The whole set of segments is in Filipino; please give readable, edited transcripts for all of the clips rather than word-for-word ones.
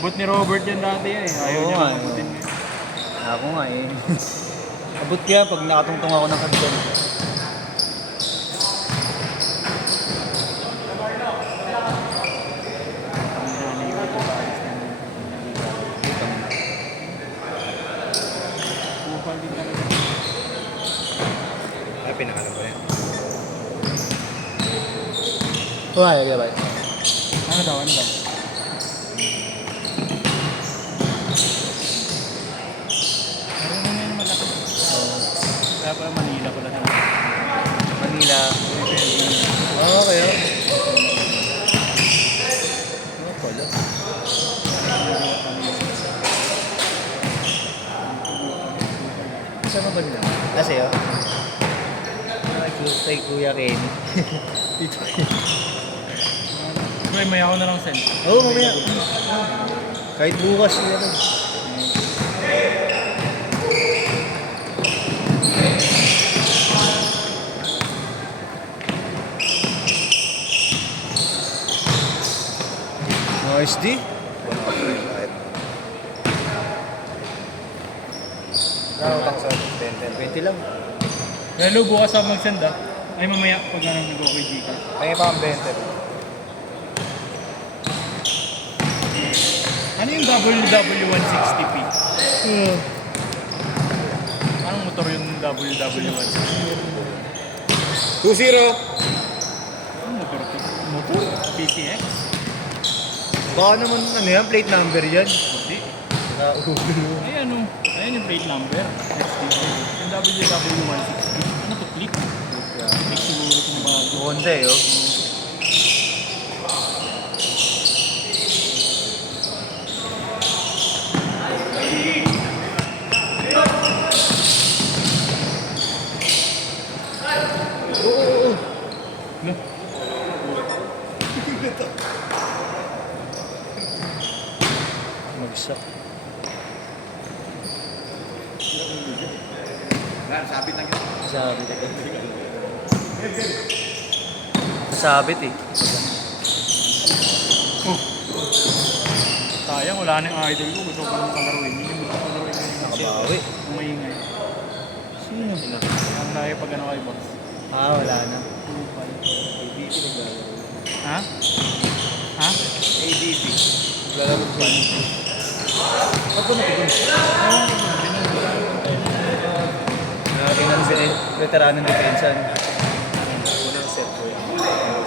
Abot ni Robert yan dati eh. Ayaw Oo niya nga, abutin eh. Ako nga eh. Abot kaya pag nakatungtong ako ng hagdan. Kupal din talaga. Ay, pinakalam ko yan. Wala, kaya ba? Ano daw, ano daw? Meron na yun malaki. Kaya pala Manila pala na. Manila. Oo, kaya. Oo pala. Saan ba nila? Kasi oh. Kay Kuya Kenny. Dito. Uy, may ako na lang send. Oo, mamaya. Kahit bukas yun. Nice D. Utang sa 10. 20 lang. Lalo bukas ako mag-send ah. Ay mamaya pag nag-okay Gcash. May pa ang 20. Ano yung WW160p? Anong motor yung WW160p? 2-0. Anong motor to? Motor? PCX? Baka naman ano yan, plate number yan. Hindi. Nauulo. Ay ano? Ayan yung plate number. XTC. Yung WW160p. Ano to? Click? Click siguro itong bago. Honda eh, oh. Oo. No? Magsak. Sabit lang yun. Sabit eh. Sabit eh. Oh. Sayang, wala na yung idol ko. Gusto ko lang palaruin. Hindi mo gusto palaruin ngayon. Nakabawi. Kung maingay. Sino? Ang layo pag ano kay box. Ah, wala na. Ha? Ha? ADP. Lalaro pa. Ba't ba napigon? Tingnan sila yung veteran ng depensa. Unang set ko yun.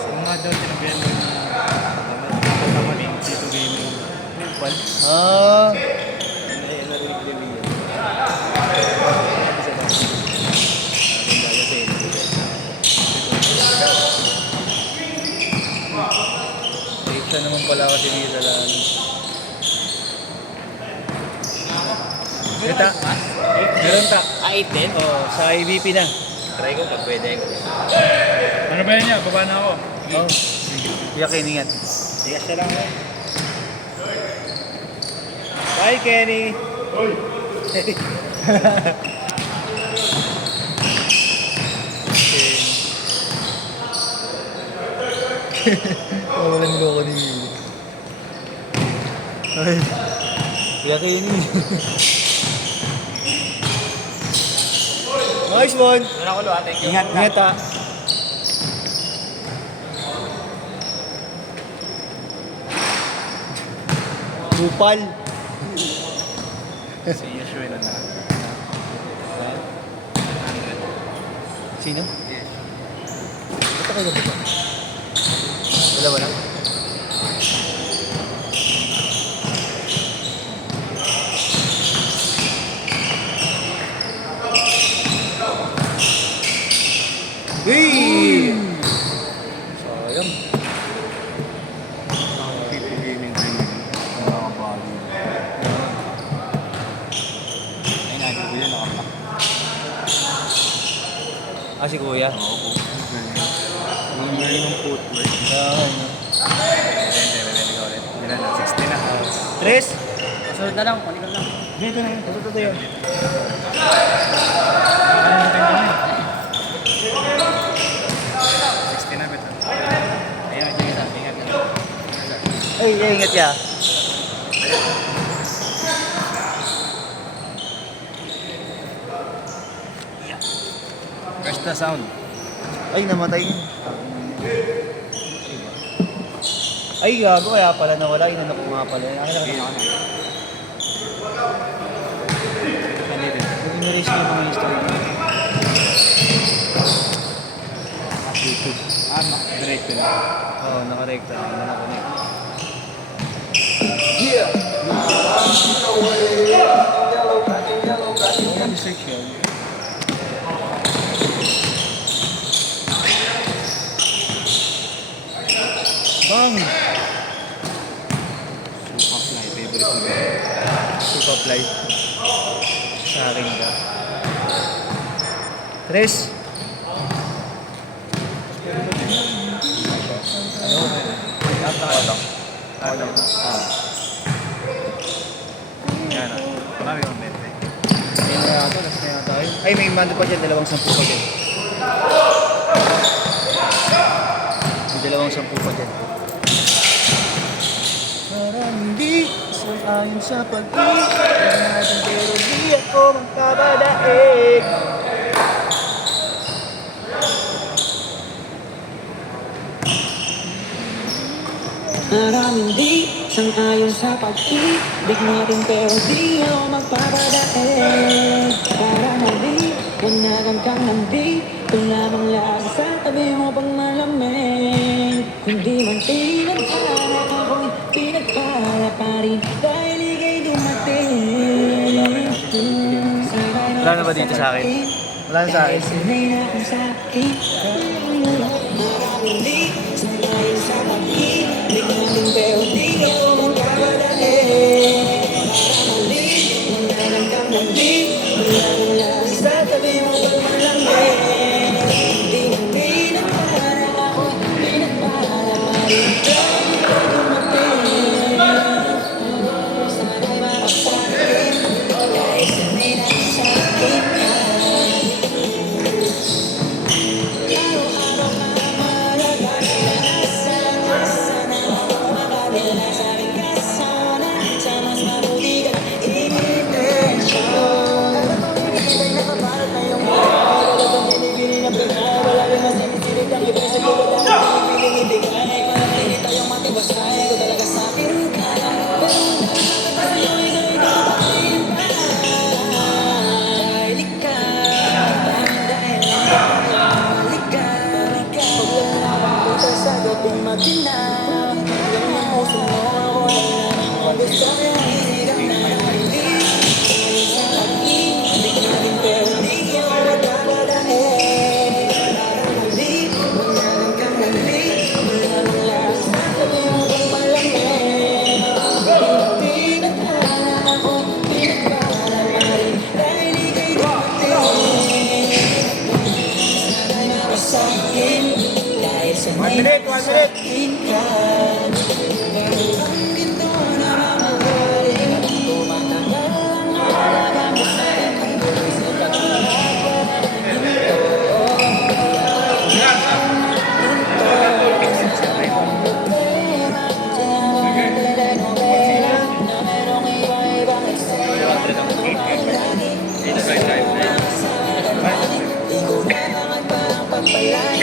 Kung nga daw sinabihan mo na tamanin dito gaming. Kupal. Ah, Narinig ko yun. safe siya naman pala kasi dito lang. Ito, meron ta. Ah, 8 din? Oh, sa IVP na. Try ko pag pwede. Ano ba yan niya? Baba na ako. Oh, yakin ingat. Tigas na lang ako. Bye, Kenny. Walang loko ni Mili. Ay, Kuya Kenny. Nice one. Ano ako lo, thank you. Ingat, ingat ha. Kupal. Si Yeshua na na. Sino? Ba't ako gabi pa? Wala ba na? Hey! Sayang. PP Gaming ring. Mga bali. Ay, nagin ko yun. Nakaplock. Ah, si Kuya. Oo. Ang galing ng footwork. Hindi ko ulit. Bilan na, 60 na. Tres? Sunod na lang, kunin ko lang. Dito na yun. Ito yun. Nakalimutan ko na eh. 60 na, beto. Ayun, sige sa ingat. Ay, ingat ya. Where's the sound? Ay, namatay. Ay, gago. Kaya pala nawala. Inanap ko nga pala. Akin na. Kung in-erase ko yung mga history. YouTube. Direct na. Oo, nakarekta. Hindi na connect. Research yun. Bang! Superfly, favorite mo. Superfly. Sa akin ka. Chris? Ano? Yan na. Marami yung mente. Ayun na yata. Last na yata yun. Ay, may mando pa dyan. 2 sampu pa dyan. May 2 sampu pa dyan. Parang hindi sang-ayon sa pag-ibig natin, pero di ako magpapadaig. Maraming di sang-ayon sa pag-ibig natin, pero di ako magpapadaig. Para mali, managan kang nandito lamang lagi sa tabi mo pang malamig. Hindi man pinagpala, ako'y pinagpala pa rin dahil ika'y dumating. Wala na ba dito sa akin? Wala na sa akin. Sanay na akong sa akin. Maraming di sang-ayon sa pag-ibig natin, pero di ako magpapadaig. Mali, managan kang nandito lamang lagi sa tabi mo pang malamig. Hindi man pinagpala, ako'y pinagpala pa rin dahil ika'y dumating. Sana'y mapagsakin, dahil sanay na akong sa akin. Maginaw, yung mga puso mo, wala namang gusto yung hihirap na narinig. Ayun sa pag-ibig natin, pero di ako magpapadaig. Parang mali, managan kang mali, wala mang lakas sa tabi mo pang malamig. Hindi pinagpala ako, pinagpala pa rin dahil ika'y dumating. Sana'y mapasakin, dahil sana'y mapasakin ka. Ang ginto na mamahalin, tumatagal ang halaga mo sa akin. Sa pagkakataon ng ginto, sa mayroong problema, sa mga telenovela, na merong iba-ibang eksena. Lagi sa di ko na magparang pagpalain.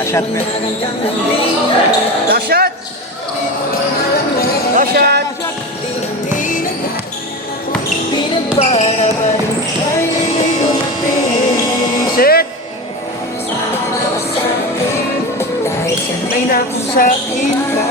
Last shot, man. Last shot! Last shot! Sit! May nakusakin ka.